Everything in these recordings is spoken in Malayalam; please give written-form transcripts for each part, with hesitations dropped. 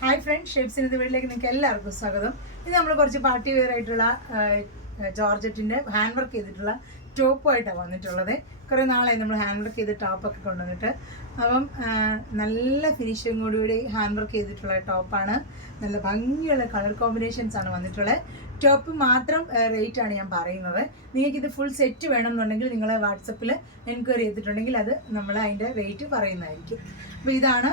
ഹായ് ഫ്രണ്ട്സ്, ഷേപ്സ് ഇന്നത്തെ വീട്ടിലേക്ക് നിങ്ങൾക്ക് എല്ലാവർക്കും സ്വാഗതം. ഇത് നമ്മൾ കുറച്ച് പാർട്ടി വെയർ ആയിട്ടുള്ള ജോർജറ്റിൻ്റെ ഹാൻഡ് വർക്ക് ചെയ്തിട്ടുള്ള ടോപ്പുമായിട്ടാണ് വന്നിട്ടുള്ളത്. കുറേ നാളായി നമ്മൾ ഹാൻഡ് വർക്ക് ചെയ്ത് ടോപ്പൊക്കെ കൊണ്ടുവന്നിട്ട്. അപ്പം നല്ല ഫിനിഷിങ്ങോടുകൂടി ഹാൻഡ് വർക്ക് ചെയ്തിട്ടുള്ള ടോപ്പാണ്. നല്ല ഭംഗിയുള്ള കളർ കോമ്പിനേഷൻസ് ആണ് വന്നിട്ടുള്ളത്. ടോപ്പ് മാത്രം റേറ്റാണ് ഞാൻ പറയുന്നത്. നിങ്ങൾക്കിത് ഫുൾ സെറ്റ് വേണമെന്നുണ്ടെങ്കിൽ നിങ്ങൾ വാട്സപ്പിൽ എൻക്വയറി ചെയ്തിട്ടുണ്ടെങ്കിൽ അത് നമ്മൾ അതിൻ്റെ റേറ്റ് പറയുന്നതായിരിക്കും. അപ്പോൾ ഇതാണ്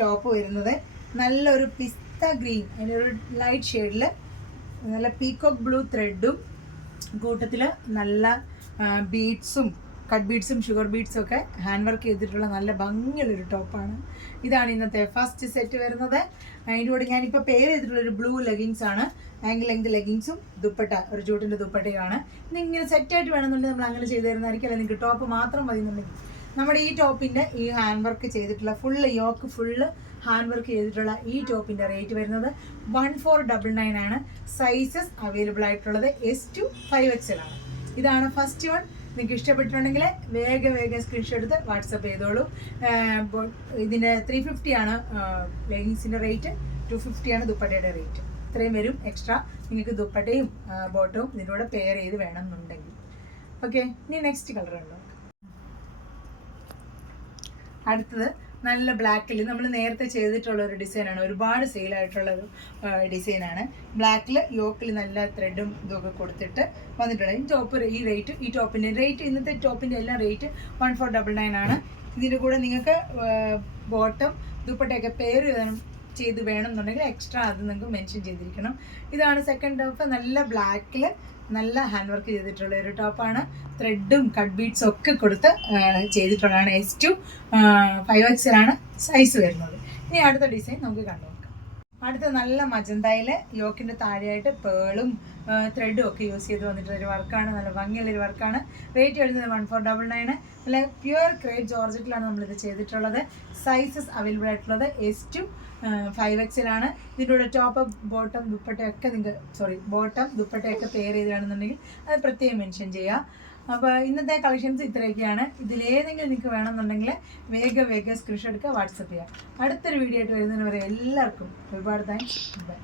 ടോപ്പ് വരുന്നത്. നല്ലൊരു പിസ്ത ഗ്രീൻ, അതിൻ്റെ ഒരു ലൈറ്റ് ഷെയ്ഡിൽ നല്ല പീകോക്ക് ബ്ലൂ ത്രെഡും കൂട്ടത്തിൽ നല്ല ബീഡ്സും കട്ട് ബീഡ്സും ഷുഗർ ബീഡ്സും ഒക്കെ ഹാൻഡ് വർക്ക് ചെയ്തിട്ടുള്ള നല്ല ഭംഗിയുള്ളൊരു ടോപ്പാണ്. ഇതാണ് ഇന്നത്തെ ഫസ്റ്റ് സെറ്റ് വരുന്നത്. അതിൻ്റെ കൂടെ ഞാനിപ്പോൾ പെയർ ചെയ്തിട്ടുള്ളൊരു ബ്ലൂ ലെഗിങ്സ് ആണ്. ആംഗിൾ ലെങ്ത് ലെഗിങ്സും ദുപ്പട്ട, ഒരു ജൂട്ടിൻ്റെ ദുപ്പട്ടയാണ്. ഇങ്ങനെ സെറ്റായിട്ട് വേണമെന്നുണ്ടെങ്കിൽ നമ്മൾ അങ്ങനെ ചെയ്ത് തരുന്നതായിരിക്കും. അല്ലെങ്കിൽ നിങ്ങൾക്ക് ടോപ്പ് മാത്രം മതി എന്നുണ്ടെങ്കിൽ നമ്മുടെ ഈ ടോപ്പിൻ്റെ ഈ ഹാൻഡ് വർക്ക് ചെയ്തിട്ടുള്ള full yoke full hand work ചെയ്തിട്ടുള്ള ഈ ടോപ്പിൻ്റെ റേറ്റ് വരുന്നത് 1499 ആണ്. സൈസസ് അവൈലബിൾ ആയിട്ടുള്ളത് S to 5XL ആണ്. ഇതാണ് ഫസ്റ്റ് വൺ. നിങ്ങൾക്ക് ഇഷ്ടപ്പെട്ടിട്ടുണ്ടെങ്കിൽ വേഗം സ്ക്രീൻഷോട്ട് എടുത്ത് വാട്സപ്പ് ചെയ്തോളൂ. ഇതിൻ്റെ 350 ആണ് ലെഗിങ്സിൻ്റെ റേറ്റ്, 250 ആണ് ദുപ്പട്ടയുടെ റേറ്റ്. ഇത്രയും വരും എക്സ്ട്രാ. നിങ്ങൾക്ക് ദുപ്പട്ടയും ബോട്ടവും ഇതിൻ്റെ കൂടെ പെയർ ചെയ്ത് വേണമെന്നുണ്ടെങ്കിൽ. ഓക്കെ, ഇനി നെക്സ്റ്റ് കളർ ഉണ്ടോ? അടുത്തത് നല്ല ബ്ലാക്കിൽ നമ്മൾ നേരത്തെ ചെയ്തിട്ടുള്ള ഒരു ഡിസൈനാണ്. ഒരുപാട് സെയിലായിട്ടുള്ളൊരു ഡിസൈനാണ്. ബ്ലാക്കിൽ യോക്കിൽ നല്ല ത്രെഡും ഇതൊക്കെ കൊടുത്തിട്ട് വന്നിട്ടുള്ളത്. ഈ ടോപ്പ് ഈ ടോപ്പിൻ്റെ റേറ്റ്, ഇന്നത്തെ ടോപ്പിൻ്റെ എല്ലാം റേറ്റ് 1499 ആണ്. ഇതിൻ്റെ കൂടെ നിങ്ങൾക്ക് ബോട്ടം ദുപ്പട്ടയൊക്കെ പെയർ ചെയ്ത് വേണമെന്നുണ്ടെങ്കിൽ എക്സ്ട്രാ അത് നിങ്ങൾക്ക് മെൻഷൻ ചെയ്തിരിക്കണം. ഇതാണ് സെക്കൻഡ് ടോപ്പ്. നല്ല ബ്ലാക്കിൽ നല്ല ഹാൻഡ് വർക്ക് ചെയ്തിട്ടുള്ള ഒരു ടോപ്പാണ്. ത്രെഡും കട്ട് ബീഡ്സും ഒക്കെ കൊടുത്ത് ചെയ്തിട്ടുള്ളതാണ്. S to 5XL ആണ് സൈസ് വരുന്നത്. ഇനി അടുത്ത ഡിസൈൻ നമുക്ക് കണ്ടു നോക്കാം. അടുത്ത നല്ല മജന്തയിൽ യോക്കിൻ്റെ താഴെയായിട്ട് പേളും ത്രെഡും ഒക്കെ യൂസ് ചെയ്ത് വന്നിട്ടുള്ളൊരു വർക്കാണ്. നല്ല ഭംഗിയുള്ളൊരു വർക്കാണ്. റേറ്റ് വരുന്നത് 1499. നല്ല പ്യുവർ ക്രേപ്പ് ജോർജറ്റിലാണ് നമ്മളിത് ചെയ്തിട്ടുള്ളത്. സൈസസ് അവൈലബിൾ ആയിട്ടുള്ളത് S to 5XL ആണ്. ഇതിൻ്റെ കൂടെ ടോപ്പ് ബോട്ടം ദുപ്പട്ടയൊക്കെ ബോട്ടം ദുപ്പട്ടയൊക്കെ പെയർ ചെയ്ത് വേണമെന്നുണ്ടെങ്കിൽ അത് പ്രത്യേകം മെൻഷൻ ചെയ്യുക. അപ്പോൾ ഇന്നത്തെ കളക്ഷൻസ് ഇത്രയൊക്കെയാണ്. ഇതിലേതെങ്കിലും നിങ്ങൾക്ക് വേണമെന്നുണ്ടെങ്കിൽ വേഗം സ്ക്രീൻഷോട്ട് എടുക്കുക, വാട്സപ്പ് ചെയ്യുക. അടുത്തൊരു വീഡിയോ ആയിട്ട് വരുന്നതിന് വരെ എല്ലാവർക്കും ഒരുപാട് താങ്ക്സ്. ബൈ.